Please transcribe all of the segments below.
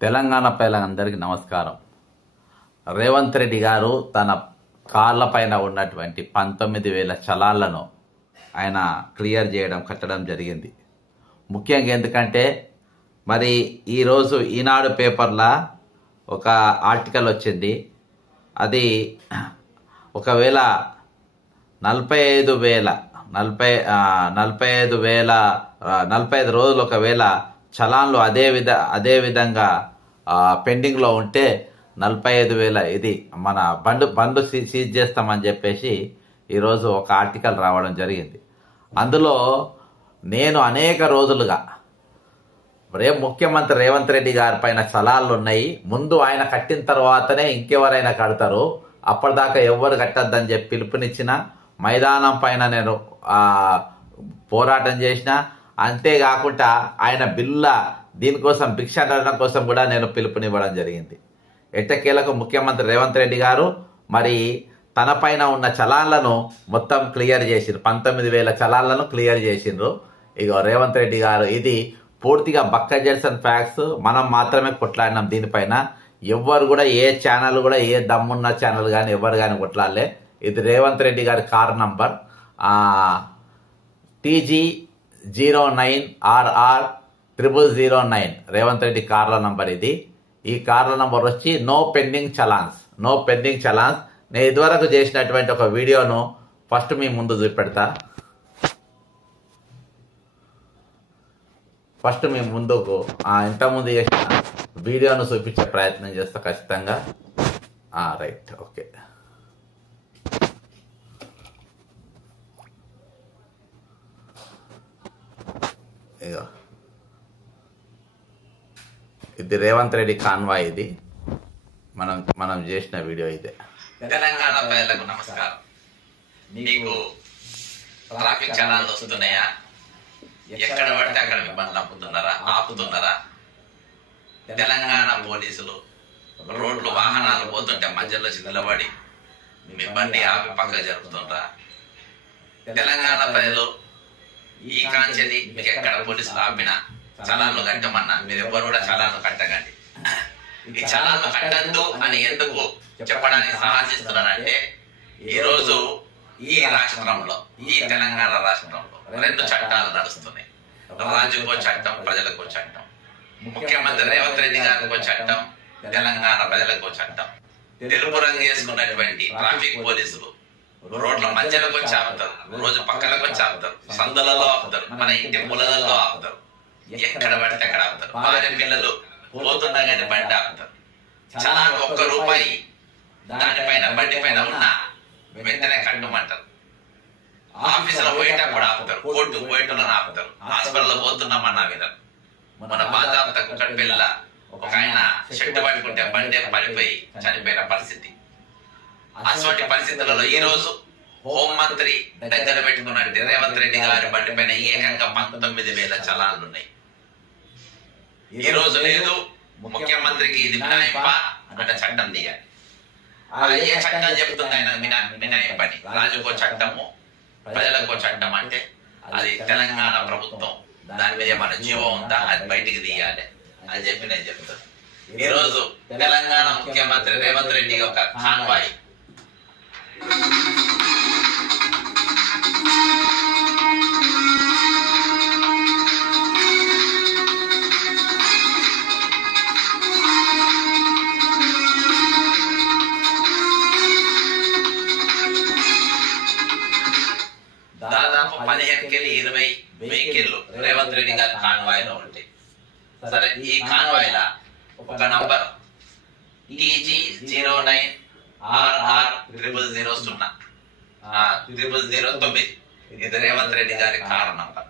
తెలంగాణ ప్రజలందరికీ నమస్కారం. రేవంత్ రెడ్డి గారు తన కార్లపైన ఉన్నటువంటి 19,000 చలాన్లను ఆయన క్లియర్ చేయడం కట్టడం జరిగింది. ముఖ్యంగా ఎందుకంటే మరి ఈరోజు ఈనాడు పేపర్లో ఒక ఆర్టికల్ వచ్చింది. అది ఒకవేళ 45 రోజులు ఒకవేళ చలాన్లు అదే విధంగా పెండింగ్లో ఉంటే 45,000 ఇది మన బండ్లు సీజ్ చేస్తామని చెప్పేసి ఈరోజు ఒక ఆర్టికల్ రావడం జరిగింది. అందులో నేను అనేక రోజులుగా ముఖ్యమంత్రి రేవంత్ రెడ్డి గారి పైన చలాన్లు ఉన్నాయి, ముందు ఆయన కట్టిన తర్వాతనే ఇంకెవరైనా కడతారు, అప్పటిదాకా ఎవ్వరు కట్టద్దని చెప్పి పిలుపునిచ్చిన, మైదానం పైన నేను పోరాటం చేసిన. అంతేకాకుండా ఆయన దీనికోసం భిక్షాటన కోసం కూడా నేను పిలుపునివ్వడం జరిగింది. ఎట్టకేలకు ముఖ్యమంత్రి రేవంత్ రెడ్డి గారు మరి తన పైన ఉన్న చలాన్లను మొత్తం క్లియర్ చేసిండ్రు. 19,000 చలాన్లను క్లియర్ చేసిండ్రు. ఇగో రేవంత్ రెడ్డి గారు, ఇది పూర్తిగా బక్క జెర్సన్ ఫ్యాక్ట్స్. మనం మాత్రమే కొట్లాడినాం దీనిపైన. ఎవ్వరు కూడా ఏ ఛానల్ కూడా, ఏ దమ్మున్న ఛానల్ కానీ ఎవరు కానీ కొట్లాడలే. ఇది రేవంత్ రెడ్డి గారి car number TG09RR0009 Revanth Reddy కార్ల నంబర్ ఇది. ఈ కార్ల నంబర్ వచ్చి నో పెండింగ్ చలాన్స్. నేను ఇదివరకు చేసినటువంటి ఒక వీడియోను ఫస్ట్ మీ ముందు చూపెడతా. ఫస్ట్ మీ ముందుకు ఇంతకుముందు చేసిన వీడియోను చూపించే ప్రయత్నం చేస్తా ఖచ్చితంగా. Right, okay. ఇగో ఇది రేవంత్ రెడ్డి కాన్వాయ్. ఇది మనం చేసిన వీడియో ఇదే. తెలంగాణ ప్రజలకు నమస్కారం. మీకు ట్రాఫిక్ చలాన్లు వస్తున్నాయా? ఎక్కడ పడితే అక్కడ మిమ్మల్ని ఆపుతున్నారా? తెలంగాణ పోలీసులు రోడ్లు వాహనాలు పోతుంటే మధ్యలో నిలబడి మీ బండి ఆపి పక్కకు జరుపుతుండ్రా? తెలంగాణ ప్రజలు ఈ కాంచెది మీకు ఎక్కడ పోలీసులు ఆపినా చలాన్లు కట్టమన్నా మీరు ఎవరు కూడా చలాన్లు కట్టకండి. ఈ చలాన్లు కట్టద్దు అని ఎందుకు చెప్పడానికి సాహసిస్తున్నానంటే, ఈరోజు ఈ రాష్ట్రంలో, ఈ తెలంగాణ రాష్ట్రంలో 2 చట్టాలు నడుస్తున్నాయి. రాజుకో చట్టం, ప్రజలకో చట్టం. ముఖ్యమంత్రి రేవంత్ రెడ్డి గారికో చట్టం, తెలంగాణ ప్రజలకో చట్టం. తెలుపు రంగు వేసుకున్నటువంటి ట్రాఫిక్ పోలీసులు రోడ్ల మధ్యలోకి వచ్చి ఆపుతారు, రోజు పక్కలకు వచ్చి ఆపుతారు, సందులలో ఆపుతారు, మన ఇంటి మూలలలో ఆపుతారు, ఎక్కడ పడితే అక్కడ ఆపుతారు. భార్య పిల్లలు పోతున్నా కానీ బండి ఆపుతారు. చలాన్ ₹1 దానిపైన బండి పైన ఉన్నా వెంటనే కట్టమంటారు. ఆఫీసులో పోయేటప్పుడు ఆపుతారు, కోర్టు పోయేటోళ్ళని ఆపుతారు, హాస్పిటల్లో పోతున్నామన్నా వినరు. మన బాధాంత కుక్కడిపిల్ల ఒక ఆయన షెడ్ పట్టుకుంటే బండి పడిపోయి చనిపోయిన పరిస్థితి. అటువంటి పరిస్థితులలో ఈ రోజు హోంమంత్రి దగ్గర పెట్టుకున్నట్టు రేవంత్ రెడ్డి గారి బండి పైన ఏకంగా 19,000 చలాన్లు ఉన్నాయి. ఈ రోజు లేదు ముఖ్యమంత్రికి ఇది మినహాయింప అంటే చట్టం తీయాలి. ఏ చట్టం చెప్తుంది ఆయన మినహాయింపని? రాజుకో చట్టము, ప్రజలకో చట్టం అంటే అది తెలంగాణ ప్రభుత్వం దాని మీద మన జీవం ఉందా అది బయటికి తీయాలి అని చెప్పి నేను చెప్తాను. ఈ రోజు తెలంగాణ ముఖ్యమంత్రి రేవంత్ రెడ్డి యొక్క కాన్వాయ్ దాదాపు 15-20 వెహికల్లు రేవంత్ రెడ్డి గారి కాన్వాయ్ లో ఉంటాయి. సరే, ఈ కాన్వాయ్ లా ఒక నంబర్ TG09RR0009 ఇది రేవంత్ రెడ్డి గారి కార్ నంబర్.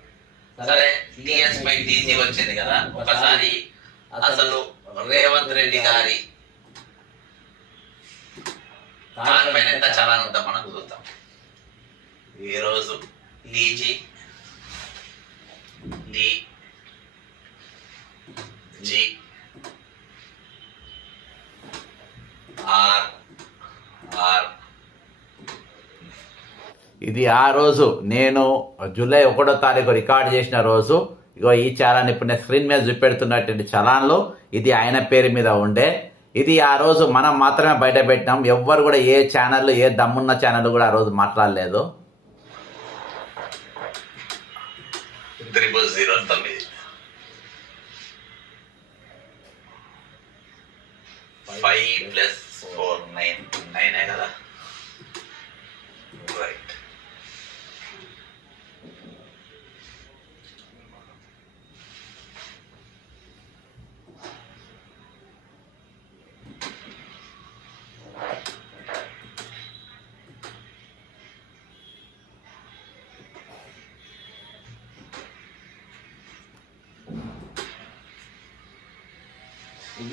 సరే, TS/TG వచ్చింది కదా. ఒకసారి అసలు రేవంత్ రెడ్డి గారి కార్ పైన ఎంత చలాన్ ఉందో మనం చూద్దాం. ఈరోజు ఇది ఆ రోజు నేను జూలై 1వ తారీఖు రికార్డ్ చేసిన రోజు ఇగో ఈ చలాన్ ఇప్పుడు నేను స్క్రీన్ మీద చూపెడుతున్నటువంటి చలాన్లు ఇది ఆయన పేరు మీద ఉండే. ఇది ఆ రోజు మనం మాత్రమే బయట పెట్టినాం. ఎవ్వరు కూడా ఏ ఛానల్, ఏ దమ్మున్న ఛానల్ కూడా ఆ రోజు మాట్లాడలేదు. 0009 5 + 4 9 కదా. రైట్.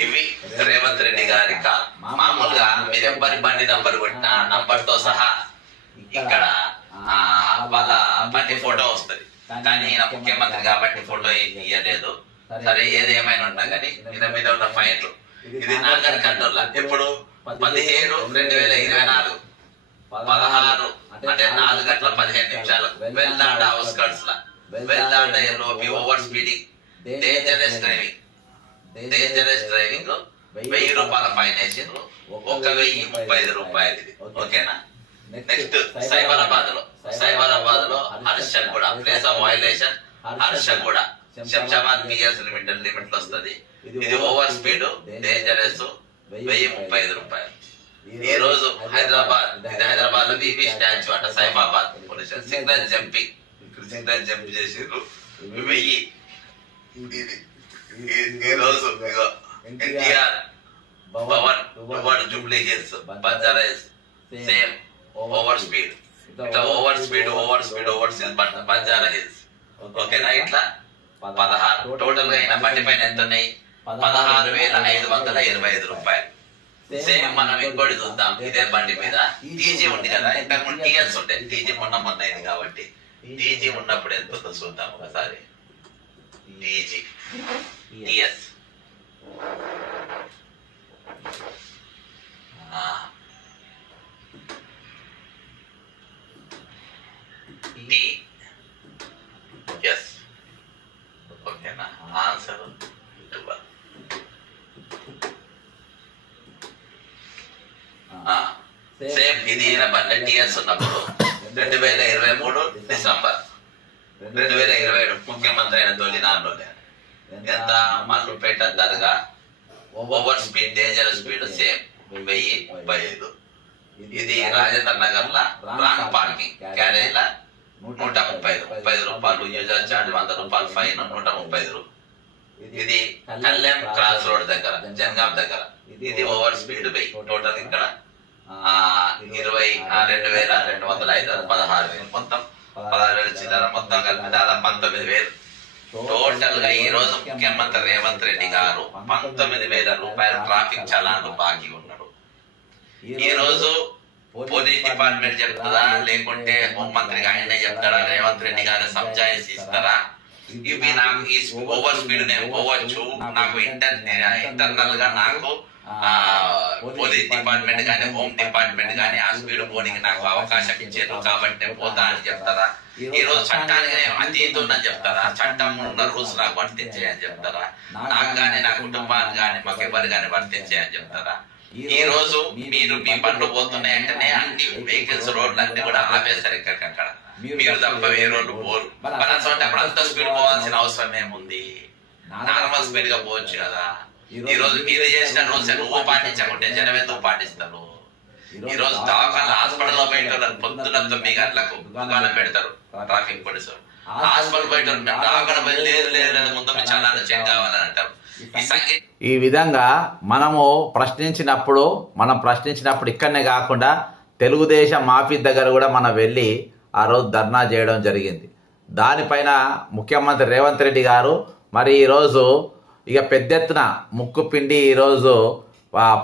ఇవి రేవంత్ రెడ్డి గారి కాల్. మామూలుగా మీరు ఎవ్వరి బండి నంబర్ కొట్టినా నంబర్ తో సహా ఇక్కడ వాళ్ళ బండి ఫోటో వస్తుంది. కానీ ఈయన ముఖ్యమంత్రి కాబట్టి ఫోటో ఇయ్యలేదు. సరే ఏదేమైనా ఉంటా కానీ మీద ఉన్న ఫైన్లు ఇది నాగర్ కర్నూలు ఎప్పుడు 17/2024 16 అంటే 4 గంటల 15 నిమిషాలు వెల్లాడ అవుట్స్కర్ట్స్ లా వెల్లాడ LOP over speeding dangerous driving 1000 రూపాయల ఫైన్ వేసిండ్రు. 1035 రూపాయలు ఇది. ఓకేనా. నెక్స్ట్ సైబరాబాద్ లో Harshaguda place of violation Harshaguda Shamshabad PS limit లో వస్తుంది. ఇది ఓవర్ స్పీడ్ డేంజరస్ 1035 రూపాయలు. ఈ రోజు హైదరాబాద్ లో బీబీ స్టాచ్యూ అంటే సైబాబాద్ పోలీస్ సిగ్నల్ జంప్ చేసిండ్రు 1000. ఈ రోజు NTR Bhavan Jubilee hills Banjara hills same over speed ఇట్లా ఓవర్ స్పీడ్ బంజారా హిల్స్. ఓకేనా. ఇట్లా 16 టోటల్ గా అయిన బండి పైన ఎంత ఉన్నాయి 16,525 రూపాయలు. సేమ్ మనం ఇంకోటి చూద్దాం. ఇదే బండి మీద టీజీ ఉంది కదా, ఇంతకుముందు టీఎస్ ఉంటే టీజీ మొన్న అయింది కాబట్టి టీజీ ఉన్నప్పుడు ఎంత ఉందో చూద్దాం ఒకసారి. TG TS TS. ఓకేనా. ఆన్సర్ సేమ్ ఇది బండి టీఎస్ ఉన్నప్పుడు 2023 డిసెంబర్ 2027 ముఖ్యమంత్రి అయిన తొలి నాలుగులోనే ఎంత Mallupeta Dargah over speed dangerous speed same 1035. ఇది రాజేంద్ర నగర్ లా రాంగ్ పార్కింగ్ క్యారేజ్ లా 130 రూపాయలు యూజర్ చార్జ్ 100 రూపాయలు ఫైన్ 130. ఇది కళ్యాణ్ క్రాస్ రోడ్ దగ్గర జనగాం దగ్గర ఇది ఓవర్ స్పీడ్ 1000. టోటల్ ఇక్కడ 22,205 16,000 మొత్తం 16,000 చిల్లర మొత్తం కలిపి దాదాపు 19,000. టోటల్ గా ఈ రోజు ముఖ్యమంత్రి రేవంత్ రెడ్డి గారు 19,000 రూపాయల ట్రాఫిక్ చలాన్లు బాకీ ఉన్నాడు. ఈ రోజు పోలీస్ డిపార్ట్మెంట్ చెప్తారా లేకుంటే హోంమంత్రిగా ఆయనే చెప్తారా, రేవంత్ రెడ్డి గారు సంజాయిషి ఇస్తారా? ఇవి నాకు ఈ ఓవర్ స్పీడ్ నేను పోవచ్చు, నాకు ఇంటర్నల్ గా నాకు పోలీస్ డిపార్ట్మెంట్ కానీ హోమ్ డిపార్ట్మెంట్ కానీ ఆ స్పీడ్ పోనీకి నాకు అవకాశం ఇచ్చారు కాబట్టి నేను పోతా అని చెప్తారా? ఈ రోజు చట్టానికి అతీతుందని చెప్తారా? చట్టం ఉన్న రూల్స్ నాకు వర్తించాయని చెప్తారా? నాకు కానీ నా కుటుంబానికి కానీ మాకు ఎవరు కానీ వర్తించాయని చెప్తారా? ఈ రోజు మీరు మీ బండ్లు పోతున్నాయంటేనే అన్ని వెహికల్స్ రోడ్లు అన్ని కూడా ఆపేస్తారు ఎక్కడికక్కడ. మీరు తప్ప వేరే రోడ్లు పోరు. మరి అప్పుడు అంత స్పీడ్ పోవాల్సిన అవసరం ఏముంది? నార్మల్ స్పీడ్ గా పోవచ్చు కదా. ఈ రోజు మీరు చేసిన రూల్స్ నువ్వు పాటించకుంటే జనం ఎందుకు పాటిస్తారు? ఈ రోజు హాస్పిటల్లో బయట పొద్దున 9 గంటలకు దుకాణం పెడతారు ట్రాఫిక్ పోలీసులు. హాస్పిటల్ బయట లేదు ముందు చాలా చెక్ కావాలని అంటారు. ఈ విధంగా మనం ప్రశ్నించినప్పుడు ఇక్కడనే కాకుండా తెలుగుదేశం ఆఫీస్ దగ్గర కూడా మనం వెళ్ళి ఆ రోజు ధర్నా చేయడం జరిగింది. దానిపైన ముఖ్యమంత్రి రేవంత్ రెడ్డి గారు మరి ఈరోజు ఇక పెద్ద ఎత్తున ముక్కు పిండి ఈరోజు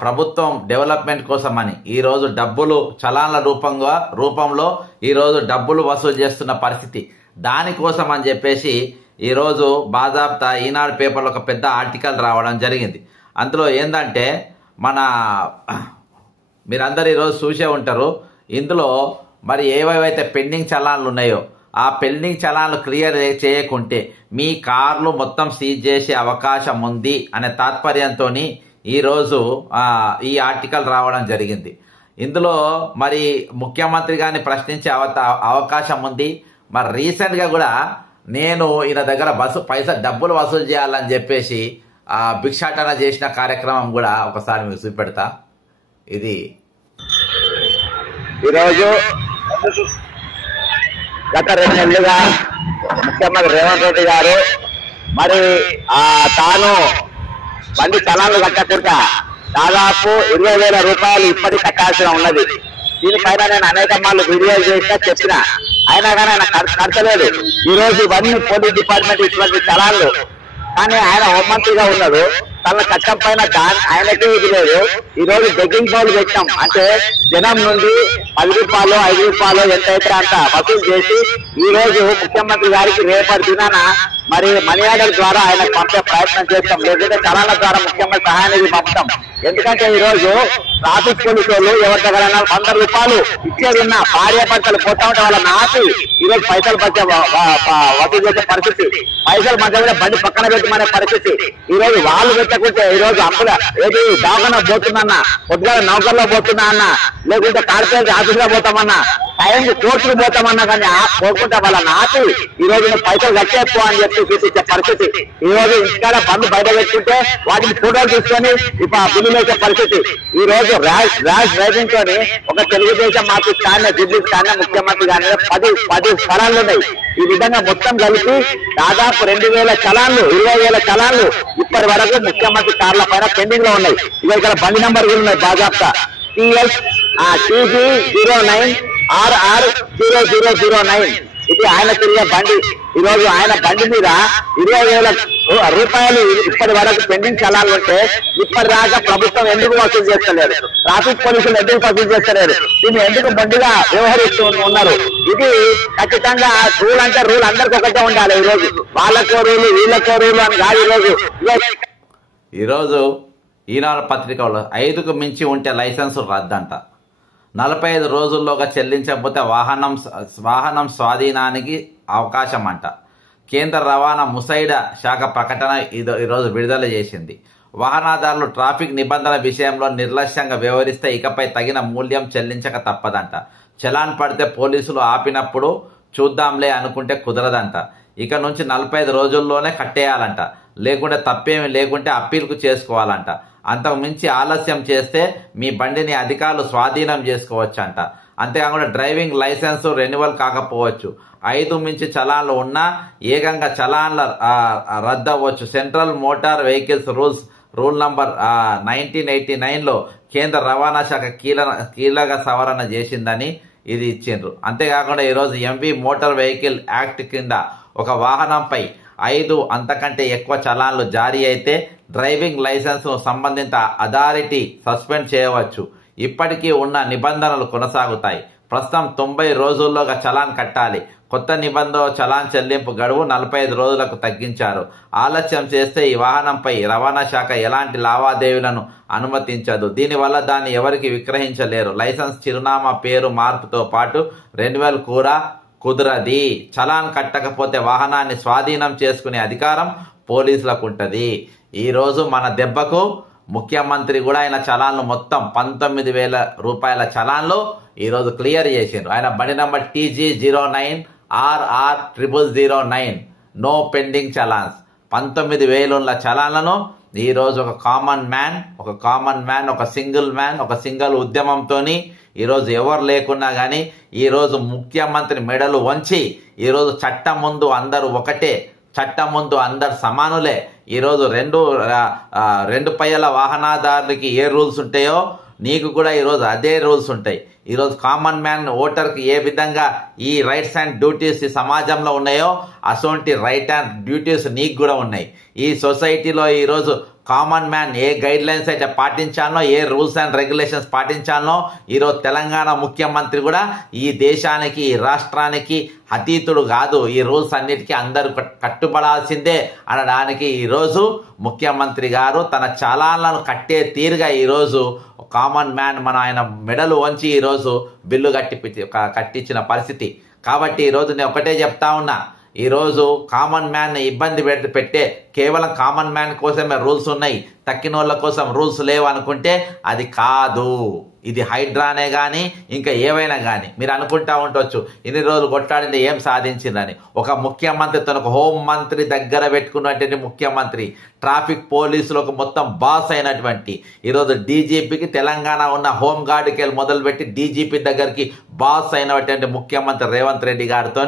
ప్రభుత్వం డెవలప్మెంట్ కోసమని ఈరోజు డబ్బులు చలాన్ల రూపంలో ఈరోజు డబ్బులు వసూలు చేస్తున్న పరిస్థితి. దానికోసం అని చెప్పేసి ఈరోజు బాజాబ్తా ఈనాడు పేపర్లో ఒక పెద్ద ఆర్టికల్ రావడం జరిగింది. అందులో ఏంటంటే మీరందరూ ఈరోజు చూసే ఉంటారు. ఇందులో మరి ఏవేవైతే పెండింగ్ చలాన్లు ఉన్నాయో ఆ పెండింగ్ చలాన్లు క్లియర్ చేయకుంటే మీ కార్లు మొత్తం సీజ్ చేసే అవకాశం ఉంది అనే తాత్పర్యంతో ఈరోజు ఈ ఆర్టికల్ రావడం జరిగింది. ఇందులో మరి ముఖ్యమంత్రి గారిని ప్రశ్నించే అవకాశం ఉంది. మరి రీసెంట్గా కూడా నేను ఈయన దగ్గర డబ్బులు వసూలు చేయాలని చెప్పేసి భిక్షాటన చేసిన కార్యక్రమం కూడా ఒకసారి మీకు చూపెడతా. ఇది ఈరోజు గత 2 నెలలుగా ముఖ్యమంత్రి రేవంత్ రెడ్డి గారు మరి తాను బండి చలాన్లు కట్టకుండా దాదాపు 20,000 రూపాయలు ఇప్పటికి కట్టాల్సిన ఉన్నది. దీనిపైన నేను అనేక మార్లు వీడియోలు చేసినా చెప్పిన, అయినా కానీ ఆయన కట్టలేదు. ఈ రోజు ఇవన్నీ పోలీస్ డిపార్ట్మెంట్ ఇటువంటి చలాన్లు, కానీ ఆయన హోంమంత్రిగా ఉన్నాడు. తన చట్టం పైన ఆయనకే ఇది లేదు. ఈ రోజు బెగ్గింగ్ బౌల్ పెట్టాం అంటే జనం నుండి 10 రూపాయలు 5 రూపాయలు ఎంతైతే అంత వసూలు చేసి ఈ రోజు ముఖ్యమంత్రి గారికి రేపటి దినాన మరి మనీ ఆర్డర్ ద్వారా ఆయనకు పంపే ప్రయత్నం చేస్తాం, లేదంటే చలాన్ల ద్వారా ముఖ్యమంత్రి సహాయానికి పంపుతాం. ఎందుకంటే ఈ రోజు ట్రాఫిక్ పోలీసు వాళ్ళు ఎవరి దగ్గర 100 రూపాయలు ఇచ్చేది ఉన్న భార్య భర్తలు పోతా ఉంటే వాళ్ళ నాటి ఈ రోజు పైసలు వసూలు చేసే పరిస్థితి, పైసలు మధ్య బండి పక్కన పెట్టమనే పరిస్థితి. ఈ రోజు వాళ్ళు పెట్టకుంటే ఈ రోజు అప్పుల ఏది దావన పోతున్నా, పొద్దుగా నౌకర్లో పోతున్నా అన్న, లేకుంటే కార్పొరేట్ ఆఫీసులో పోతామన్నా, టైం కోర్టుకు పోతామన్నా, కానీ పోకుండా వాళ్ళ నాటి ఈ రోజు పైసలు కట్టేసుకో అని చెప్పి చూపించే పరిస్థితి. ఈ రోజు ఇంకా బండ్లు బయట పెట్టుకుంటే వాటిని ఫోటోలు తీసుకొని బిల్లు వేసే పరిస్థితి. ఈ రోజు ర్యాష్ డ్రైవింగ్ తోని ఒక తెలుగుదేశం ఆఫీస్ కానీ ఢిల్లీ కానీ ముఖ్యమంత్రి కానీ 10 స్థలాలు ఉన్నాయి. ఈ విధంగా మొత్తం కలిపి దాదాపు 2,000 చలాన్లు 20,000 చలాన్లు ఇప్పటి వరకు ముఖ్యమంత్రి కార్ల పైన పెండింగ్ లో ఉన్నాయి. ఇక్కడ బండి నెంబర్ కూడా ఉన్నాయి బాజాప్తా TG09 RR0009. ఇది ఆయన తిరిగే బండి. ఈ రోజు ఆయన బండి మీద 20,000 రూపాయలు ఇప్పటి వరకు పెండింగ్ చలాన్లు ఉంటే ఇప్పటిదాకా ప్రభుత్వం ఎందుకు వసూలు చేస్తలేదు, ట్రాఫిక్ పోలీసులు ఎందుకు వసూలు చేస్తలేరు, దీన్ని ఎందుకు బండిగా వ్యవహరిస్తూ ఉన్నారు? ఇది ఖచ్చితంగా రూల్ అంటే రూల్ అందరికి ఒకటే ఉండాలి. ఈ రోజు వాళ్ళకో రూలు వీళ్ళకో రూలు అని కాదు. ఈరోజు ఈనాడు పత్రికలో 5కు మించి ఉంటే లైసెన్సు రద్దంట. 45 రోజుల్లోగా చెల్లించకపోతే వాహనం స్వాధీనానికి అవకాశం అంట. కేంద్ర రవాణా ముసాయిదా శాఖ ప్రకటన ఈరోజు విడుదల చేసింది. వాహనదారులు ట్రాఫిక్ నిబంధనల విషయంలో నిర్లక్ష్యంగా వ్యవహరిస్తే ఇకపై తగిన మూల్యం చెల్లించక తప్పదంట. చలాన్ పడితే పోలీసులు ఆపినప్పుడు చూద్దాంలే అనుకుంటే కుదరదంట. ఇక నుంచి 45 రోజుల్లోనే కట్టేయాలంట. లేకుంటే తప్పేమి లేకుంటే అప్పీల్కు చేసుకోవాలంట. అంతకు మించి ఆలస్యం చేస్తే మీ బండిని అధికారులు స్వాధీనం చేసుకోవచ్చంట. అంతేకాకుండా డ్రైవింగ్ లైసెన్స్ రెన్యువల్ కాకపోవచ్చు. 5 మించి చలాన్లు ఉన్నా ఏకంగా చలాన్ల రద్దవచ్చు. Central motor vehicles rule number 1989లో కేంద్ర రవాణా శాఖ కీలక సవరణ చేసిందని ఇది ఇచ్చిండ్రు. అంతేకాకుండా ఈరోజు ఎంవి మోటార్ వెహికల్ యాక్ట్ కింద ఒక వాహనంపై 5 అంతకంటే ఎక్కువ చలాన్లు జారీ అయితే డ్రైవింగ్ లైసెన్స్ సంబంధిత అథారిటీ సస్పెండ్ చేయవచ్చు. ఇప్పటికీ ఉన్న నిబంధనలు కొనసాగుతాయి. ప్రస్తుతం 90 రోజుల్లోగా చలాన్ కట్టాలి. కొత్త నిబంధన చలాన్ చెల్లింపు గడువు 45 రోజులకు తగ్గించారు. ఆలస్యం చేస్తే ఈ వాహనంపై రవాణా శాఖ ఎలాంటి లావాదేవీలను అనుమతించదు. దీనివల్ల దాన్ని ఎవరికి విక్రయించలేరు. లైసెన్స్ చిరునామా పేరు మార్పుతో పాటు రెన్యువల్ కూడా కుదరది. చలాన్ కట్టకపోతే వాహనాన్ని స్వాధీనం చేసుకునే అధికారం పోలీసులకు ఉంటుంది. ఈరోజు మన దెబ్బకు ముఖ్యమంత్రి కూడా ఆయన చలాన్లు మొత్తం 19,000 రూపాయల చలాన్లు ఈరోజు క్లియర్ చేసిండ్రు. ఆయన బండి number TG09 RR0009 no pending challans 19,000 చలాన్లను ఈరోజు ఒక కామన్ మ్యాన్ ఒక సింగిల్ ఉద్యమంతో ఈరోజు ఎవరు లేకున్నా కానీ ఈరోజు ముఖ్యమంత్రి మెడలు వంచి ఈరోజు చట్టం ముందు అందరూ ఒకటే, చట్టం ముందు అందరు సమానులే. ఈరోజు రెండు పయ్యల వాహనదారులకి ఏ రూల్స్ ఉంటాయో నీకు కూడా ఈరోజు అదే రూల్స్ ఉంటాయి. ఈరోజు కామన్ మ్యాన్ ఓటర్కి ఏ విధంగా ఈ రైట్స్ అండ్ డ్యూటీస్ ఈ సమాజంలో ఉన్నాయో అసోంటి రైట్ అండ్ డ్యూటీస్ నీకు కూడా ఉన్నాయి. ఈ సొసైటీలో ఈరోజు కామన్ మ్యాన్ ఏ గైడ్ లైన్స్ అయితే పాటించానో, ఏ రూల్స్ అండ్ రెగ్యులేషన్స్ పాటించానో ఈరోజు తెలంగాణ ముఖ్యమంత్రి కూడా ఈ దేశానికి ఈ రాష్ట్రానికి అతీతుడు కాదు. ఈ రూల్స్ అన్నిటికీ అందరూ కట్టుబడాల్సిందే అనడానికి ఈరోజు ముఖ్యమంత్రి గారు తన చలాన్లను కట్టే తీరుగా ఈరోజు కామన్ మ్యాన్ ఆయన మెడలు వంచి ఈరోజు బిల్లు కట్టించిన పరిస్థితి. కాబట్టి ఈరోజు నేను ఒకటే చెప్తా ఉన్నా, ఈరోజు కామన్ మ్యాన్ ఇబ్బంది పెట్టే కేవలం కామన్ మ్యాన్ కోసమే రూల్స్ ఉన్నాయి, తక్కిన వాళ్ళ కోసం రూల్స్ లేవు అనుకుంటే అది కాదు. ఇది హైడ్రానే కానీ ఇంకా ఏవైనా కానీ మీరు అనుకుంటా ఉండొచ్చు ఇన్ని రోజులు కొట్లాడింది ఏం సాధించిందని. ఒక ముఖ్యమంత్రి తనకు హోం మంత్రి దగ్గర పెట్టుకున్నటువంటి ముఖ్యమంత్రి, ట్రాఫిక్ పోలీసులకు మొత్తం బాస్ అయినటువంటి, ఈరోజు డీజీపీకి తెలంగాణ ఉన్న హోంగార్డుకి వెళ్ళి మొదలుపెట్టి డీజీపీ దగ్గరికి బాస్ అయినటువంటి ముఖ్యమంత్రి రేవంత్ రెడ్డి గారితో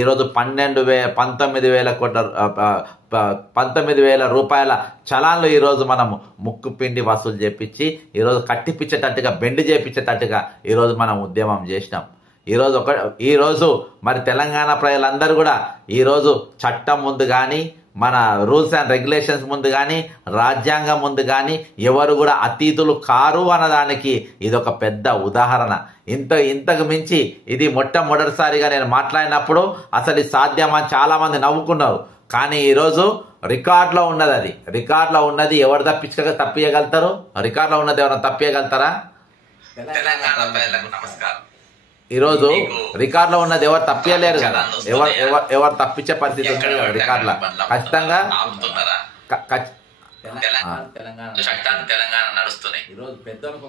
ఈరోజు 19,000 రూపాయల చలాన్లు ఈరోజు మనము ముక్కు పిండి వసూలు చేపించి ఈరోజు కట్టిపించేటట్టుగా బెండ్ చేపించేటట్టుగా ఈరోజు మనం ఉద్యమం చేసినాం. ఈరోజు మరి తెలంగాణ ప్రజలందరూ కూడా ఈరోజు చట్టం ముందు కానీ మన రూల్స్ అండ్ రెగ్యులేషన్స్ ముందు కానీ రాజ్యాంగం ముందు కానీ ఎవరు కూడా అతీతులు కారు అన్నదానికి ఇదొక పెద్ద ఉదాహరణ. ఇంతకు మించి ఇది మొట్టమొదటిసారిగా నేను మాట్లాడినప్పుడు అసలు ఇది సాధ్యమా చాలామంది నవ్వుకున్నారు. కానీ ఈరోజు రికార్డులో ఉన్నది, అది రికార్డులో ఉన్నది ఎవరు తప్పియగలుగుతారు? రికార్డులో ఉన్నది ఎవరైనా తప్పియగలుగుతారా? తెలంగాణ ప్రజలకు నమస్కారం. ఈరోజు రికార్డులో ఉన్నది ఎవరు తప్పియలేరు కదా, ఎవరు తప్పించే పరిస్థితి ఉంది రికార్డులో. ఖచ్చితంగా చట్టాన్ని తెలంగాణ నడుస్తున్నాయి. ఈరోజు పెద్దోనికి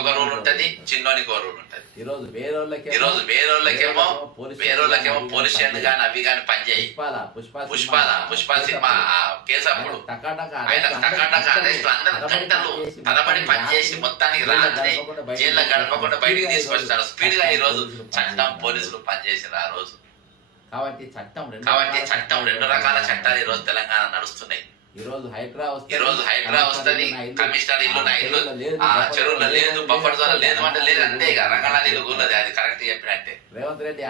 ఒక రూల్ ఉంటది, చిన్నోనికి ఒక రూల్ ఉంటది. ఈరోజు వేరేళ్ళకేమో పోలీస్ స్టేషన్ గాని అవి గాని పనిచేయి. పుష్ప సినిమా కేసు అప్పుడు ఆయన టకాటక అరెస్ట్ అందరూ గంటలు తరబడి పనిచేసి మొత్తానికి రాత్రి జైల్లో గడపకుండా బయటికి తీసుకొస్తారు స్పీడ్ గా. ఈ రోజు చట్టం పోలీసులు పనిచేసారు ఆ రోజు. కాబట్టి చట్టం రెండు రకాల చట్టాలు ఈ రోజు తెలంగాణ నడుస్తున్నాయి. ఈరోజు హైడ్రా వస్తుంది, కమిషనర్ ఇల్లు నా ఇల్లు చెరువులో లేదు, బఫర్ జోన్ లేదు అంటే లేదు, అంతే ఇక రంగనాథ్ ఇల్లు కూలది. అది కరెక్ట్ చెప్పినట్టే. రేవంత్ రెడ్డి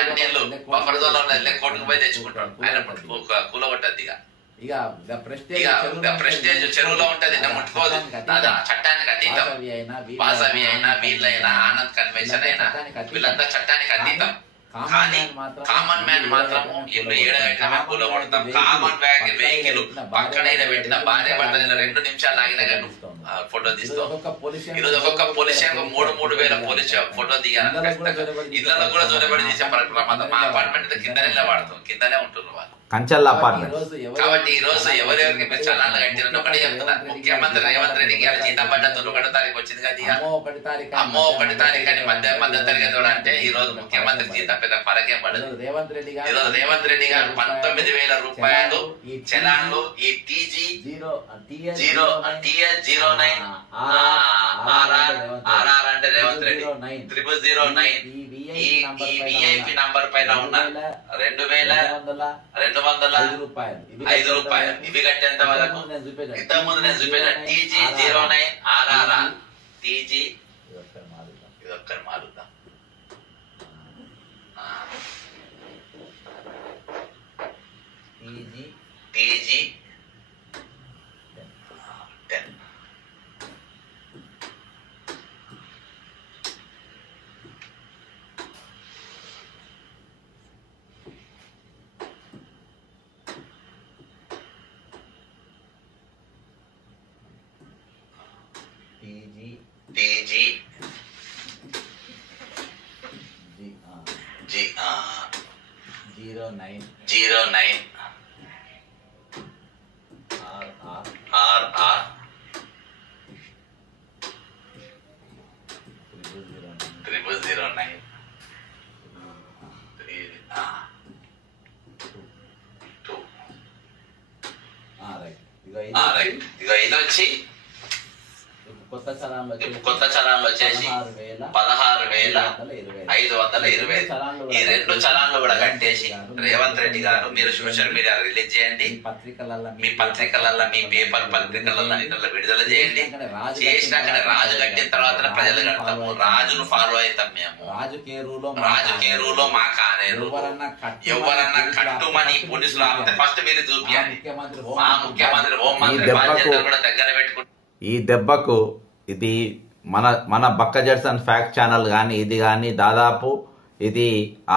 అన్ని ఇల్లు బఫర్ జోన్ లో కోర్టుకు పోయి తెచ్చుకుంటాడు, ఆయన కూలగొట్టద్ది. ఇక ప్రెస్టేజ్ చెరువులో ఉంటది, ముట్టుకోదు. చట్టానికి అతీతం. వాసవి అయినా వీళ్ళైనా ఆనంద్ కన్వెన్షన్ అయినా వీళ్ళంతా చట్టానికి అతీతం. కానీ కామన్ మ్యాన్ మాత్రము ఇల్లు ఏడగట్టమే కూలగొడతాం. కామన్ వెహికల్ పక్కన పెట్టిన భార్య భర్త 2 నిమిషాలు ఆగిన ఫోటో తీస్తాం. ఈరోజు ఒక్కొక్క పోలీస్ స్టేషన్ 3,000 పోలీస్ ఫోటో దిగాలి. ఇళ్లలో కూడా జోరబడి తీసే ప్రమాదం. మా అపార్ట్మెంట్ కిందనే వాడతాం, కిందనే ఉంటున్నారు వాళ్ళు, కంచెల అపార్ట్మెంట్. కాబట్టి ఈ రోజు ఎవరెవరికి మీరు చలాన్లు కట్టినట్టు ఒకటి చెప్తున్నా. ముఖ్యమంత్రి రేవంత్ రెడ్డికి జీతం పడ్డ 1 తారీఖు వచ్చింది కదా, అమ్మో 1 తారీఖు అని మధ్య తరగతి అంటే ఈ రోజు ముఖ్యమంత్రి జీతం పెద్ద ఫరకేం పడదు. ఈరోజు రేవంత్ రెడ్డి గారు 19,000 రూపాయలు చలాన్లు ఈ TH09 RR అంటే రేవంత్ రెడ్డి 0009 ఈ VIP నంబర్ పైన ఉన్న 2,205 రూపాయలు ఇవి కట్టేంత వరకు ఇంతకుముందు నేను చూపించిన TG09 RR TG ఇది ఒక్కరి మారుద్దాం. TG 10 TG 09 RR 0009 ఇక ఇది వచ్చి కొత్త చలాన్లు వచ్చేసి 16,520. ఈ 2 చలాన్లు కూడా కట్టేసి రేవంత్ రెడ్డి గారు మీరు సోషల్ మీడియా రిలీజ్ చేయండి, మీ పత్రికలలో మీ పేపర్ పత్రికలలో ఇట్లా విడుదల చేయండి. చేసినాక రాజు కట్టిన తర్వాత ప్రజలు కడతాము, రాజును ఫాలో అవుతాం మేము. రాజు కేరులో మా కానేరు ఎవరన్నా కట్టుమని పోలీసులు ఆపితే ఫస్ట్ మీరు చూపించండి. మా ముఖ్యమంత్రి హోంమంత్రి బాధ్యతలు కూడా దగ్గర పెట్టుకుంటారు. ఈ దెబ్బకు ఇది మన బక్క జడ్సన్ ఫ్యాక్ట్ ఛానల్ కానీ ఇది కానీ దాదాపు ఇది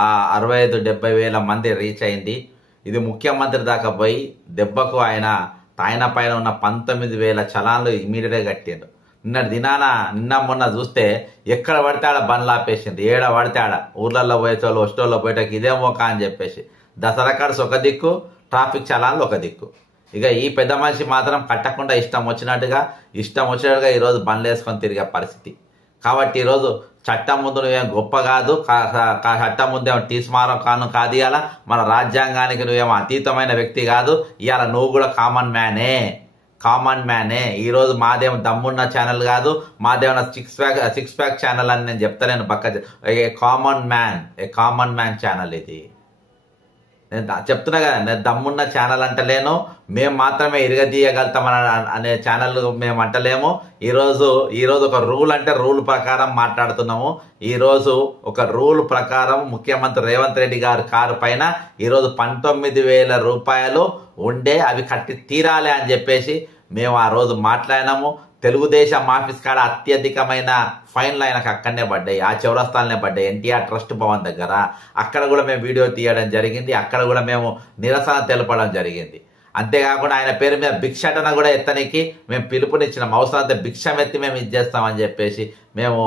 65-70 వేల మంది రీచ్ అయింది. ఇది ముఖ్యమంత్రి దాకా పోయి దెబ్బకు ఆయన పైన ఉన్న 19,000 చలాన్లు ఇమీడియట్గా కట్టారు. నిన్న మొన్న చూస్తే ఎక్కడ పడితే ఆడ బండ్లు ఆపేసింది, ఏడ పడితే ఆడ ఊర్లలో పోయేటోళ్ళు వస్టోళ్ళు పోయేటకి ఇదే మోకా అని చెప్పేసి దసరా కార్డ్స్ ఒక దిక్కు, ట్రాఫిక్ చలాన్లు ఒక దిక్కు. ఇక ఈ పెద్ద మనిషి మాత్రం కట్టకుండా ఇష్టం వచ్చినట్టుగా ఈరోజు బండ్లు వేసుకొని తిరిగే పరిస్థితి. కాబట్టి ఈరోజు చట్టం ముందు నువ్వేం గొప్ప కాదు, చట్టం ముందేమో తీస్మారం కాదు, ఇవాళ మన రాజ్యాంగానికి నువ్వేమో అతీతమైన వ్యక్తి కాదు, ఇవాళ నువ్వు కూడా కామన్ మ్యానే. ఈరోజు మాదేమో దమ్మున్న ఛానల్ కాదు, మాదేమో సిక్స్ ప్యాక్ ఛానల్ అని నేను చెప్తాను. ఏ కామన్ మ్యాన్ ఛానల్ ఇది. నేను చెప్తున్నా కదా, నేను దమ్మున్న ఛానల్ అంటలేను, మేము మాత్రమే ఇరగదీయగలుగుతామని అనే ఛానల్ మేము అంటలేము. ఈరోజు ఒక రూల్ అంటే రూల్ ప్రకారం మాట్లాడుతున్నాము. ఈరోజు ఒక రూల్ ప్రకారం ముఖ్యమంత్రి రేవంత్ రెడ్డి గారి కారు పైన ఈరోజు 19,000 రూపాయలు ఉండే, అవి కట్టి తీరాలి అని చెప్పేసి మేము ఆ రోజు మాట్లాడినాము. తెలుగుదేశం ఆఫీస్ కాడ అత్యధికమైన ఫైన్లు ఆయనకు అక్కడనే పడ్డాయి, ఆ చౌరస్తాలనే పడ్డాయి, ఎన్టీఆర్ ట్రస్ట్ భవన్ దగ్గర. అక్కడ కూడా మేము వీడియో తీయడం జరిగింది, అక్కడ కూడా మేము నిరసన తెలపడం జరిగింది. అంతేకాకుండా ఆయన పేరు మీద భిక్షటన కూడా ఎత్తనికి మేము పిలుపునిచ్చినాం. అవసరమైతే భిక్షం ఎత్తి మేము ఇచ్చేస్తామని చెప్పేసి మేము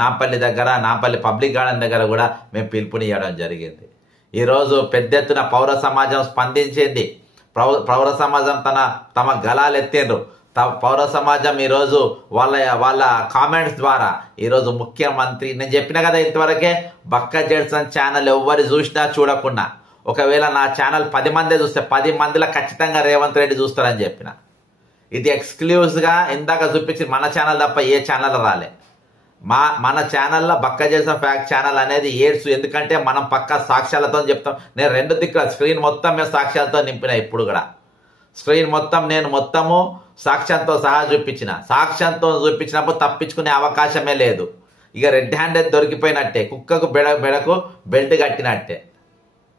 నాంపల్లి పబ్లిక్ గార్డెన్ దగ్గర కూడా మేము పిలుపునియడం జరిగింది. ఈరోజు పెద్ద ఎత్తున పౌర సమాజం స్పందించింది. పౌర సమాజం తమ గళాలు ఎత్తిండ్రు. పౌర సమాజం ఈరోజు వాళ్ళ కామెంట్స్ ద్వారా ఈరోజు ముఖ్యమంత్రి, నేను చెప్పిన కదా ఇంతవరకే, బక్క జడ్సన్ ఛానల్ ఎవరు చూసినా చూడకుండా, ఒకవేళ నా ఛానల్ 10 మందే చూస్తే 10 మందిలో ఖచ్చితంగా రేవంత్ రెడ్డి చూస్తారని చెప్పిన. ఇది ఎక్స్క్లూజివ్గా ఇందాక చూపించి మన ఛానల్ తప్ప ఏ ఛానల్ రాలే. మన ఛానల్లో బక్క జడ్సన్ ఫ్యాక్ట్ ఛానల్ అనేది ఏడ్స్, ఎందుకంటే మనం పక్కా సాక్ష్యాలతో చెప్తాం. నేను 2 దిక్కుల స్క్రీన్ మొత్తం మేము సాక్ష్యాలతో నింపిన. ఇప్పుడు కూడా స్క్రీన్ మొత్తం నేను మొత్తము సాక్ష్యంతో సహా సాక్ష్యంతో చూపించినప్పుడు తప్పించుకునే అవకాశమే లేదు. ఇక రెడ్ హ్యాండెడ్ దొరికిపోయినట్టే, కుక్కకు బెడకు బెల్ట్ కట్టినట్టే.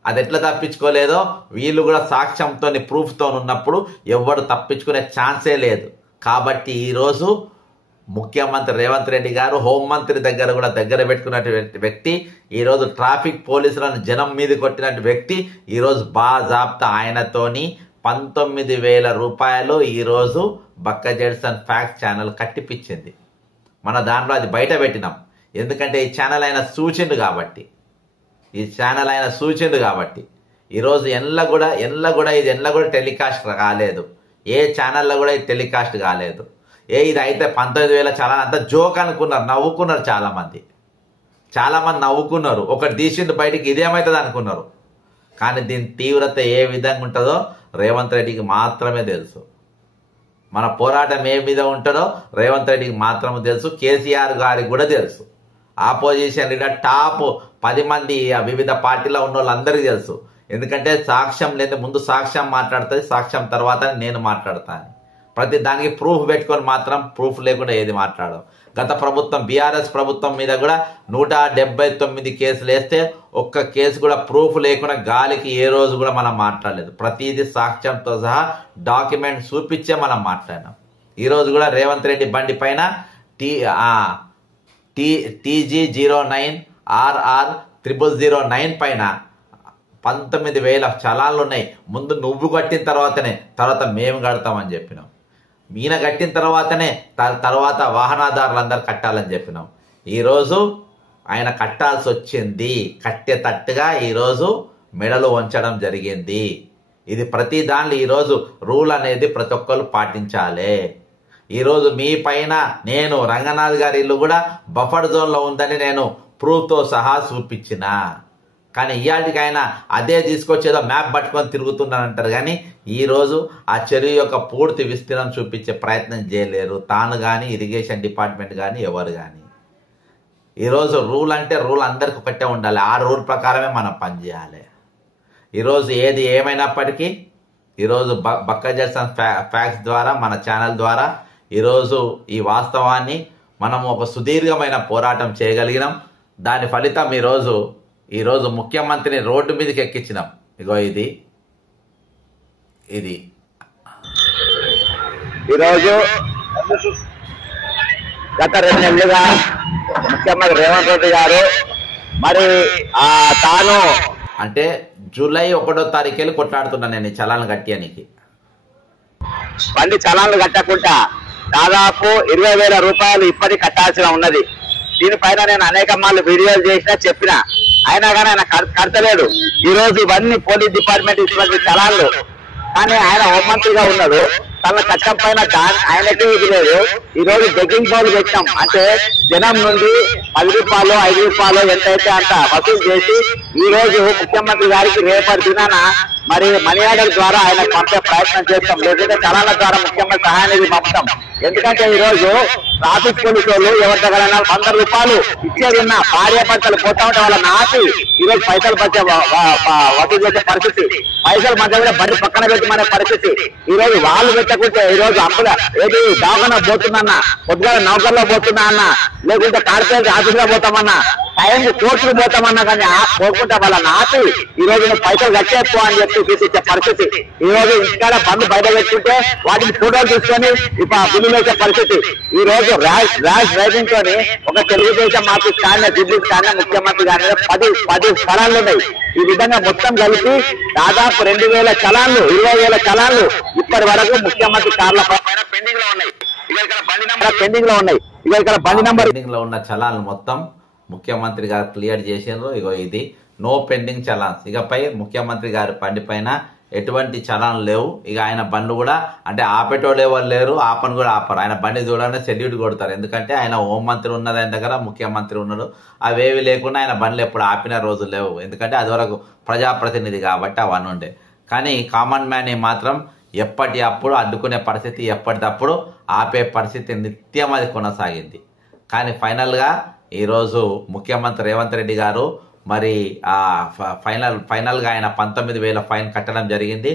అది ఎట్లా తప్పించుకోలేదో వీళ్ళు కూడా సాక్ష్యంతో ప్రూఫ్తో ఉన్నప్పుడు ఎవరు తప్పించుకునే ఛాన్సే లేదు. కాబట్టి ఈరోజు ముఖ్యమంత్రి రేవంత్ రెడ్డి గారు హోంమంత్రి దగ్గర కూడా దగ్గర పెట్టుకున్నటువంటి వ్యక్తి, ఈరోజు ట్రాఫిక్ పోలీసులను జనం మీద కొట్టినట్టు వ్యక్తి, ఈరోజు బాజాబ్తా ఆయనతోని 19,000 రూపాయలు ఈరోజు బక్క జడ్సన్ ఫ్యాక్ట్ ఛానల్ కట్టిపించింది. మన దాంట్లో అది బయట పెట్టినాం, ఎందుకంటే ఈ ఛానల్ ఆయన సూచిండు కాబట్టి ఈరోజు ఎన్ల కూడా టెలికాస్ట్ కాలేదు. ఏ ఛానల్లో కూడా ఇది టెలికాస్ట్ కాలేదు. ఇది అయితే 19,000 చాలా అంత జోక్ అనుకున్నారు, నవ్వుకున్నారు చాలామంది నవ్వుకున్నారు. ఒకటి తీసిండు బయటికి, ఇదేమవుతుంది అనుకున్నారు. కానీ దీని తీవ్రత ఏ విధంగా ఉంటుందో రేవంత్ రెడ్డికి మాత్రమే తెలుసు. మన పోరాటం ఏ మీద ఉంటుందో రేవంత్ రెడ్డికి మాత్రమే తెలుసు, కేసీఆర్ గారికి కూడా తెలుసు. ఆపోజిషన్ లీడర్ టాప్ 10 మంది వివిధ పార్టీలో ఉన్న వాళ్ళందరికీ తెలుసు. ఎందుకంటే సాక్ష్యం లేదు, ముందు సాక్ష్యం మాట్లాడుతుంది, సాక్ష్యం తర్వాత నేను మాట్లాడతాను. ప్రతి దానికి ప్రూఫ్ పెట్టుకొని మాత్రం ప్రూఫ్ లేకుండా ఏది మాట్లాడడం. గత ప్రభుత్వం బీఆర్ఎస్ ప్రభుత్వం మీద కూడా 179 కేసులు వేస్తే ఒక్క కేసు కూడా ప్రూఫ్ లేకుండా గాలికి ఏ రోజు కూడా మనం మాట్లాడలేదు. ప్రతిదీ సాక్ష్యంతో సహా డాక్యుమెంట్ చూపించే మనం మాట్లాడినాం. ఈరోజు కూడా రేవంత్ రెడ్డి బండి పైన TG09 RR 0009 పైన 19,000 చలాన్లు ఉన్నాయి. ముందు నువ్వు కట్టిన తర్వాత మేము కడతామని చెప్పినాం. ఈయన కట్టిన తర్వాత వాహనదారులందరూ కట్టాలని చెప్పినాం. ఈరోజు ఆయన కట్టాల్సి వచ్చింది. కట్టేటట్టుగా ఈరోజు మెడలు వంచడం జరిగింది. ఇది ప్రతి దానిలో ఈరోజు రూల్ అనేది ప్రతి ఒక్కరు పాటించాలి. ఈరోజు మీ పైన నేను రంగనాథ్ గారి ఇల్లు కూడా బఫర్ జోన్లో ఉందని నేను ప్రూఫ్తో సహా చూపించిన. కానీ ఇవాళకి ఆయన అదే తీసుకొచ్చేదో మ్యాప్ పట్టుకొని తిరుగుతున్నానంటారు. కానీ ఈరోజు ఆ చెరువు యొక్క పూర్తి విస్తీర్ణం చూపించే ప్రయత్నం చేయలేరు, తాను కానీ ఇరిగేషన్ డిపార్ట్మెంట్ కానీ ఎవరు కానీ. ఈరోజు రూల్ అంటే రూల్ అందరికి ఒకటే ఉండాలి. ఆ రూల్ ప్రకారమే మనం పనిచేయాలి. ఈరోజు ఏది ఏమైనప్పటికీ ఈరోజు బక్క జడ్సన్ ఫ్యాక్ట్స్ ద్వారా, మన ఛానల్ ద్వారా ఈరోజు ఈ వాస్తవాన్ని మనం ఒక సుదీర్ఘమైన పోరాటం చేయగలిగినాం. దాని ఫలితం ఈరోజు ముఖ్యమంత్రిని రోడ్డు మీదకి ఎక్కించినాం. ఇగో ఇది ఈరోజు గత 2 నెలలుగా ముఖ్యమంత్రి రేవంత్ రెడ్డి గారు మరి తాను అంటే జూలై 1వ తారీఖు కొట్లాడుతున్నా నేను చలాన్లు కట్టేయడానికి. బండి చలాన్లు కట్టకుండా దాదాపు 20,000 రూపాయలు ఇప్పటికి కట్టాల్సిన ఉన్నది. దీనిపైన నేను అనేక మార్లు వీడియోలు చేసినా చెప్పినా, అయినా కానీ ఆయన కడతలేడు. ఈ రోజు ఇవన్నీ పోలీస్ డిపార్ట్మెంట్ ఇచ్చినటువంటి చలాన్లు, కానీ ఆయన హోంమంత్రిగా ఉన్నాడు. తన చట్టం పైన ఆయనకే ఇది లేదు. ఈ రోజు బెగ్గింగ్ పౌలు పెట్టాం అంటే జనం నుండి 10 రూపాయలు 5 రూపాయలు ఎంతైతే అంత వసూలు చేసి ఈ రోజు ముఖ్యమంత్రి గారికి రేపటి దినాన మరి మనీ ఆర్డర్ ద్వారా ఆయన పంపే ప్రయత్నం చేస్తాం, లేకపోతే చలాన్ల ద్వారా ముఖ్యమంత్రి సహాయానికి పంపుతాం. ఎందుకంటే ఈ రోజు ట్రాఫిక్ పోలీసు వాళ్ళు ఎవరి దగ్గర 100 రూపాయలు ఇచ్చేది ఉన్న భార్య భర్తలు పోతా ఉంటే వాళ్ళ నాటి ఈ రోజు పైసలు వసూలు చేసే పరిస్థితి, పైసలు మధ్య కూడా బండి పక్కన పెట్టమనే పరిస్థితి. ఈ రోజు వాళ్ళు పెట్టకుంటే ఈ రోజు అప్పుల ఏది దావన పోతున్నా, పొద్దుగా నౌకర్లో పోతున్నా అన్న, లేకుంటే కార్పొరేట్ ఆఫీసులో పోతామన్నా, టైం కోర్టుకు పోతామన్నా, కానీ పోకుండా వాళ్ళ నాటి ఈ రోజు పైసలు కట్టేసుకో అని చెప్పి చూపించే పరిస్థితి. ఈ రోజు ఇంటికాడ బండ్లు బయట పెట్టుకుంటే వాటిని ఫోటోలు తీసుకొని బిల్లు వేసే పరిస్థితి. ఈ రోజు ర్యాష్ డ్రైవింగ్ తోని ఒక తెలుగుదేశం ఆఫీస్ కానీ ఢిల్లీ కానీ ముఖ్యమంత్రి కానీ 10 స్థలాలు ఉన్నాయి. ఈ విధంగా మొత్తం కలిపి దాదాపు 2,000 చలాన్లు 20,000 చలాన్లు ఇప్పటి వరకు ముఖ్యమంత్రి కార్ల పైన పెండింగ్ లో ఉన్నాయి. పెండింగ్ లో ఉన్నాయి. ఇక్కడ బండి నంబర్ పెండింగ్ లో ఉన్న చలాన్లు మొత్తం ముఖ్యమంత్రి గారు క్లియర్ చేసిండ్రు. ఇగో ఇది నో పెండింగ్ చలాన్స్. ఇకపై ముఖ్యమంత్రి గారి బండి పైన ఎటువంటి చలాన్లు లేవు. ఇక ఆయన బండ్లు కూడా అంటే ఆపేటోళ్ళు ఎవరు లేరు, ఆపని కూడా ఆపరు. ఆయన బండి చూడాలంటే సెల్యూట్ కొడతారు. ఎందుకంటే ఆయన హోంమంత్రి ఉన్నది, ఆయన దగ్గర ముఖ్యమంత్రి ఉన్నాడు. అవేవి లేకుండా ఆయన బండ్లు ఎప్పుడు ఆపిన రోజులు లేవు. ఎందుకంటే అది వరకు ప్రజాప్రతినిధి కాబట్టి అవన్నీ ఉండే. కానీ కామన్ మ్యాన్ మాత్రం ఎప్పటి అప్పుడు అడ్డుకునే పరిస్థితి, ఎప్పటికప్పుడు ఆపే పరిస్థితి నిత్యం అది కొనసాగింది. కానీ ఫైనల్గా ఈరోజు ముఖ్యమంత్రి రేవంత్ రెడ్డి గారు మరి ఫైనల్గా ఆయన 19,000 ఫైన్ కట్టడం జరిగింది.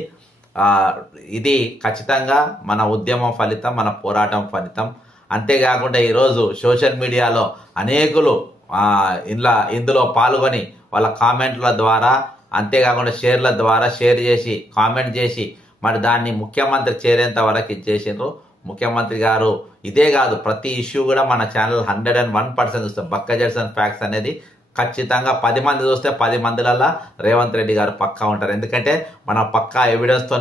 ఇది ఖచ్చితంగా మన ఉద్యమం ఫలితం, మన పోరాటం ఫలితం. అంతేకాకుండా ఈరోజు సోషల్ మీడియాలో అనేకులు ఇందులో పాల్గొని వాళ్ళ కామెంట్ల ద్వారా, అంతేకాకుండా షేర్ల ద్వారా షేర్ చేసి కామెంట్ చేసి మరి దాన్ని ముఖ్యమంత్రి చేరేంత వరకు ఇచ్చేసిండ్రు. ముఖ్యమంత్రి గారు ఇదే కాదు ప్రతి ఇష్యూ కూడా మన ఛానల్ 101% చూస్తాం. బక్క జడ్సన్ ఫ్యాక్ట్స్ అనేది ఖచ్చితంగా 10 మంది చూస్తే 10 మందిలల్లా రేవంత్ రెడ్డి గారు పక్కా ఉంటారు. ఎందుకంటే మనం పక్కా ఎవిడెన్స్తో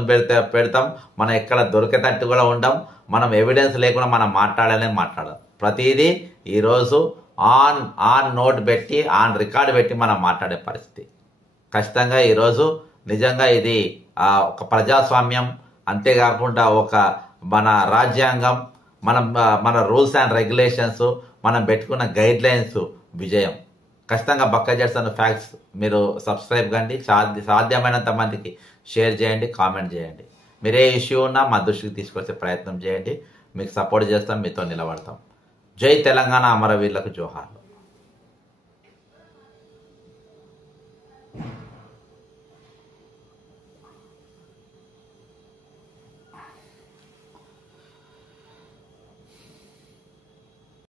పెడతాం. మనం ఎక్కడ దొరికేటట్టు కూడా ఉండం. మనం ఎవిడెన్స్ లేకుండా మనం మాట్లాడాలి. ప్రతిదీ ఈరోజు ఆన్ నోట్ పెట్టి ఆన్ రికార్డు పెట్టి మనం మాట్లాడే పరిస్థితి. ఖచ్చితంగా ఈరోజు నిజంగా ఇది ఒక ప్రజాస్వామ్యం, అంతేకాకుండా ఒక మన రాజ్యాంగం, మన రూల్స్ అండ్ రెగ్యులేషన్స్, మనం పెట్టుకున్న గైడ్ లైన్స్ విజయం. ఖచ్చితంగా బక్క జడ్సన్ ఫ్యాక్ట్స్ మీరు సబ్స్క్రైబ్ కండి, సాధ్యమైనంత మందికి షేర్ చేయండి, కామెంట్ చేయండి. మీరే ఇష్యూ ఉన్నా మా దృష్టికి తీసుకొచ్చే ప్రయత్నం చేయండి. మీకు సపోర్ట్ చేస్తాం, మీతో నిలబడతాం. జై తెలంగాణ, అమరవీరులకు జోహార్లు.